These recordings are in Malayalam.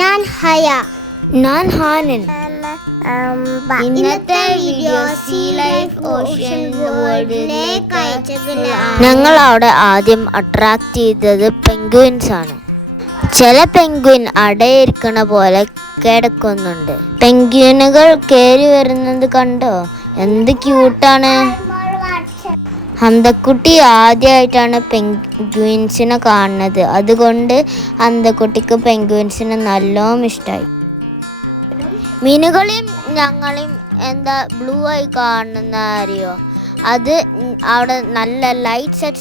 ഞാൻ ഹയ. ഞാൻ ഹാനൻ. ഇന്നത്തെ വീഡിയോ സീ ലൈഫ് ഓഷ്യൻ വേൾഡിലേക്ക് അയച്ചതിലാണ്. ഞങ്ങൾ അവിടെ ആദ്യം അട്രാക്ട് ചെയ്തത് പെൻഗ്വിൻസ് ആണ്. ചില പെൻഗ്വിൻ അടയിരിക്കണ പോലെ കിടക്കുന്നുണ്ട്. പെൻഗ്വിനുകൾ കയറി വരുന്നത് കണ്ടോ? എന്ത് ക്യൂട്ടാണ്. ഹന്തക്കുട്ടി ആദ്യമായിട്ടാണ് പെൻഗ്വിൻസിനെ കാണുന്നത്. അതുകൊണ്ട് ഹന്തക്കുട്ടിക്ക് പെൻഗ്വിൻസിനെ നല്ലോണം ഇഷ്ടമായി. മീനുകളെയും ഞങ്ങളെയും എന്താ ബ്ലൂ ആയി കാണുന്ന അറിയോ? അത് അവിടെ നല്ല ലൈറ്റ്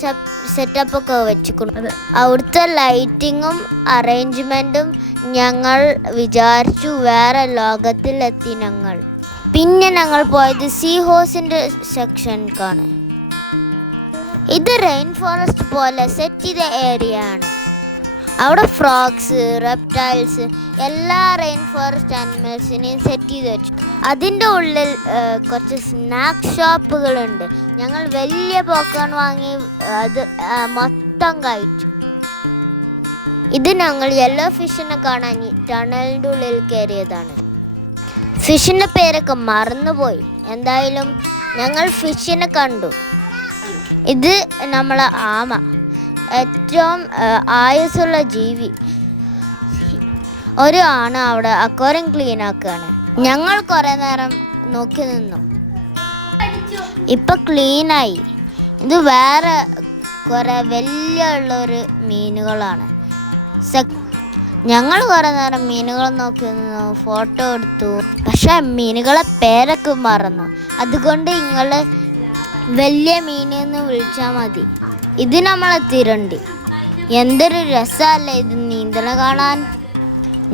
സെറ്റപ്പ് ഒക്കെ വെച്ചിട്ടുണ്ട്. അവിടുത്തെ ലൈറ്റിങ്ങും അറേഞ്ച്മെൻറ്റും ഞങ്ങൾ വിചാരിച്ചു വേറെ ലോകത്തിലെത്തി ഞങ്ങൾ. പിന്നെ ഞങ്ങൾ പോയത് സീ ഹോഴ്സിൻ്റെ സെക്ഷനിലേക്കാണ്. ഇത് റെയിൻ ഫോറസ്റ്റ് പോലെ സെറ്റ് ചെയ്ത ഏരിയ ആണ്. അവിടെ ഫ്രോഗ്സ്, റെപ്റ്റൈൽസ്, എല്ലാ റെയിൻ ഫോറസ്റ്റ് ആനിമൽസിനെയും സെറ്റ് ചെയ്ത് വെച്ചു. അതിൻ്റെ ഉള്ളിൽ കുറച്ച് സ്നാക്ക് ഷോപ്പുകളുണ്ട്. ഞങ്ങൾ വലിയ പോപ്കോൺ വാങ്ങി അത് മൊത്തം കഴിച്ചു. ഇത് ഞങ്ങൾ യെല്ലോ ഫിഷിനെ കാണാൻ ടണലിൻ്റെ ഉള്ളിൽ കയറിയതാണ്. ഫിഷിൻ്റെ പേരൊക്കെ മറന്നുപോയി. എന്തായാലും ഞങ്ങൾ ഫിഷിനെ കണ്ടു. ഇത് നമ്മളെ ആമ, ഏറ്റവും ആയുസ്സുള്ള ജീവി. ഒരു ആണ് അവിടെ അക്വേറിയം ക്ലീൻ ആക്കുകയാണ്. ഞങ്ങൾ കുറേ നേരം നോക്കി നിന്നു. ഇപ്പം ക്ലീനായി. ഇത് വേറെ കുറേ വലിയ ഉള്ളൊരു മീനുകളാണ്. ഞങ്ങൾ കുറേ നേരം മീനുകൾ നോക്കി നിന്നു, ഫോട്ടോ എടുത്തു. പക്ഷെ മീനുകളെ പേരൊക്കെ മറന്നു. അതുകൊണ്ട് നിങ്ങൾ വലിയ മീനെന്ന് വിളിച്ചാൽ മതി. ഇത് നമ്മളെ തിരണ്ടി. എന്തൊരു രസമല്ലേ ഇത് നീന്തണ കാണാൻ.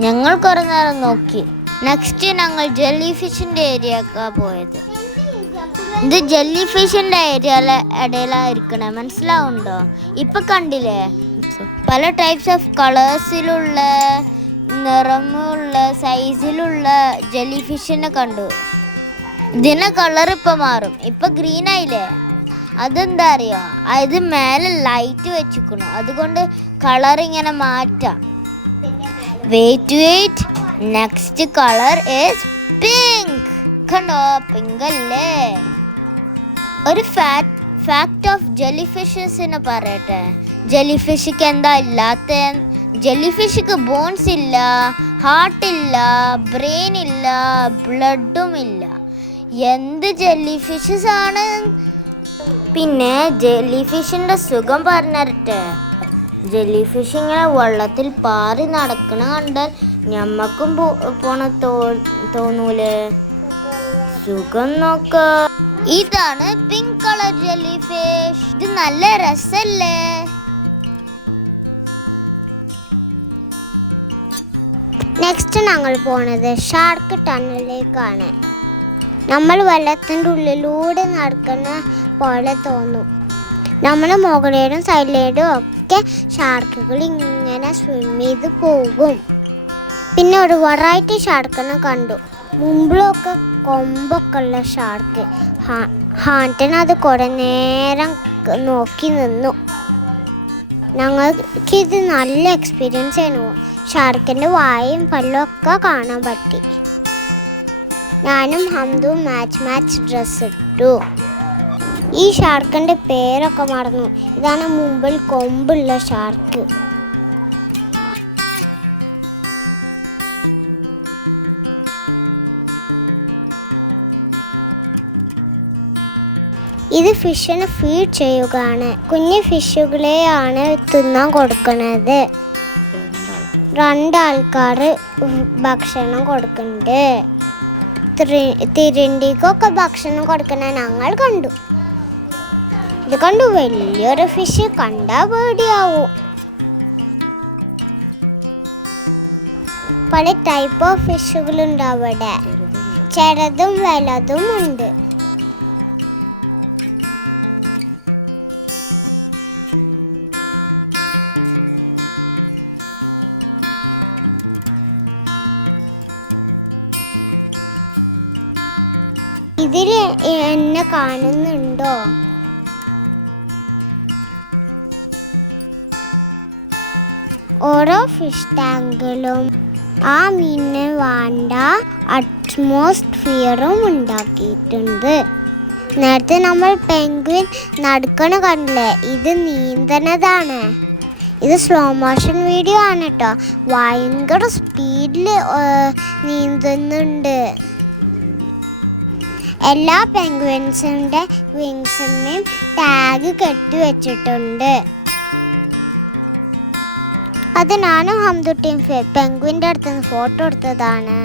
ഞങ്ങൾ കുറേ നേരം നോക്കി. നെക്സ്റ്റ് ഞങ്ങൾ ജെല്ലി ഫിഷിൻ്റെ ഏരിയക്കാണ് പോയത്. ഇത് ജെല്ലി ഫിഷിൻ്റെ ഏരിയയിലെ ഇടയിലായിരിക്കണേ, മനസ്സിലാവുന്നുണ്ടോ? ഇപ്പം കണ്ടില്ലേ? പല ടൈപ്സ് ഓഫ് കളേഴ്സിലുള്ള, നിറമുള്ള, സൈസിലുള്ള ജെല്ലി ഫിഷിനെ കണ്ടു. ഇതിൻ്റെ കളർ ഇപ്പം മാറും. ഇപ്പം ഗ്രീൻ ആയില്ലേ? അതെന്താ അറിയോ? അത് മേലെ ലൈറ്റ് വെച്ചിരിക്കണു. അതുകൊണ്ട് കളർ ഇങ്ങനെ മാറ്റാം. Wait, next colour is pink. കണ്ടോ? പിങ്ക് അല്ലേ? ഒരു ഫാക്ട് ഓഫ് ജെല്ലി ഫിഷസിനെ പറയട്ടെ. ജെല്ലി ഫിഷിക്ക് എന്താ ഇല്ലാത്ത? ജെല്ലി ഫിഷിക്ക് ബോൺസ് ഇല്ല, ഹാർട്ടില്ല, ബ്രെയിൻ ഇല്ല, ബ്ലഡും ഇല്ല. എന്ത് ജെല്ലി ഫിഷസ് ആണ്. പിന്നെ ജെല്ലി ഫിഷിൻ്റെ സുഖം പറഞ്ഞിരട്ടെ. ജെല്ലി ഫിഷ് ഇങ്ങനെ വെള്ളത്തിൽ പാറി നടക്കണ കണ്ടാൽ ഞമ്മക്കും പോണ തോന്നൂലേ? സുഖം നോക്ക. ഇതാണ് പിങ്ക് കളർ ജെല്ലി ഫിഷ്. ഇത് നല്ല രസല്ലേ? നെക്സ്റ്റ് ഞങ്ങൾ പോണത് ഷാർക്ക് ടണലിലേക്കാണ്. നമ്മൾ വെള്ളത്തിൻ്റെ ഉള്ളിലൂടെ നടക്കുന്ന പോലെ തോന്നും. നമ്മൾ മുകളിലും സൈഡിലേക്കും ഒക്കെ ഷാർക്കുകൾ ഇങ്ങനെ സ്വിം ചെയ്ത് പോകും. പിന്നെ ഒരു വെറൈറ്റി ഷാർക്കിനെ കണ്ടു. മുമ്പിലൊക്കെ കൊമ്പൊക്കെ ഉള്ള ഷാർക്ക്. ഹാൻറ്റൻ അത് കുറേ നേരം നോക്കി നിന്നു. ഞങ്ങൾക്കിത് നല്ല എക്സ്പീരിയൻസ് ആയിരുന്നു. ഷാർക്കിൻ്റെ വായും പല്ലും ഒക്കെ കാണാൻ പറ്റി. ഞാനും ഹംദും മാച്ച് ഡ്രസ്സ് ഇട്ടു. ഈ ഷാർക്കിൻ്റെ പേരൊക്കെ മറന്നു. ഇതാണ് മുമ്പിൽ കൊമ്പുള്ള ഷാർക്ക്. ഇത് ഫിഷിന് ഫീഡ് ചെയ്യുകയാണ്. കുഞ്ഞു ഫിഷുകളെയാണ് തിന്നാൻ കൊടുക്കുന്നത്. 2 ആൾക്കാർ ഭക്ഷണം കൊടുക്കുന്നുണ്ട്. തിരണ്ടിക്കൊക്കെ ഭക്ഷണം കൊടുക്കുന്ന ഞങ്ങൾ കണ്ടു. ഇത് കണ്ടു. വലിയൊരു ഫിഷ് കണ്ടാൽ പേടിയാവും. പല ടൈപ്പ് ഓഫ് ഫിഷുകളുണ്ട് അവിടെ. ചെറുതും വലുതും ഉണ്ട്. ഇതിൽ എന്നെ കാണുന്നുണ്ടോ? ഓരോ ഫിഷ് ടാങ്കിലും ആ മീനിന് വേണ്ട അറ്റ്മോസ്ഫിയറും ഉണ്ടാക്കിയിട്ടുണ്ട്. നേരത്തെ നമ്മൾ പെൻഗ്വിൻ നടക്കണ കണ്ടില്ലേ, ഇത് നീന്തണതാണ്. ഇത് സ്ലോ മോഷൻ വീഡിയോ ആണ് കേട്ടോ. ഭയങ്കര സ്പീഡിൽ നീന്തുന്നുണ്ട്. എല്ലാ പെൻഗ്വിൻസിൻ്റെ വിങ്സിന്മേയും ടാഗ് കെട്ടി വെച്ചിട്ടുണ്ട്. അത് ഞാനും ഹംദുട്ടിയും പെൻഗ്വിൻ്റെ അടുത്ത് നിന്ന് ഫോട്ടോ എടുത്തതാണ്.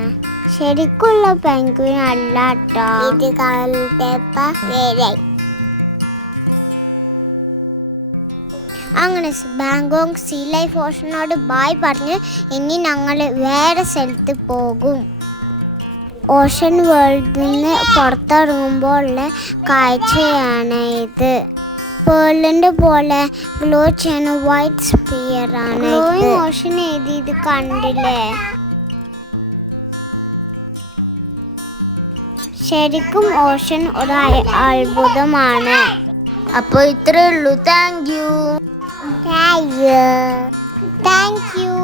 ശരിക്കുള്ള പെൻഗ്വിൻ അല്ല കേട്ടോ. ഇത് കണ്ടപ്പോ അങ്ങനെ ബാങ്കോക്ക് സീ ലൈഫ് ഓഷനോട് ബായ് പറഞ്ഞ് ഇനി ഞങ്ങൾ വേറെ സ്ഥലത്ത് പോകും. ഓഷൻ വേൾഡിൽ നിന്ന് പുറത്തിറങ്ങുമ്പോൾ ഉള്ള കാഴ്ചയാണ് ഇത്. പേളിൻ്റെ പോലെ ഗ്ലോ ചെയ്യുന്ന വൈറ്റ് സ്പിയർ ആണ്. ഓഷൻ എഴുതിയത് കണ്ടില്ലേ? ശരിക്കും ഓഷൻ ഒരു അത്ഭുതമാണ്. അപ്പോൾ ഇത്രയേ ഉള്ളൂ. Thank you. Thank you.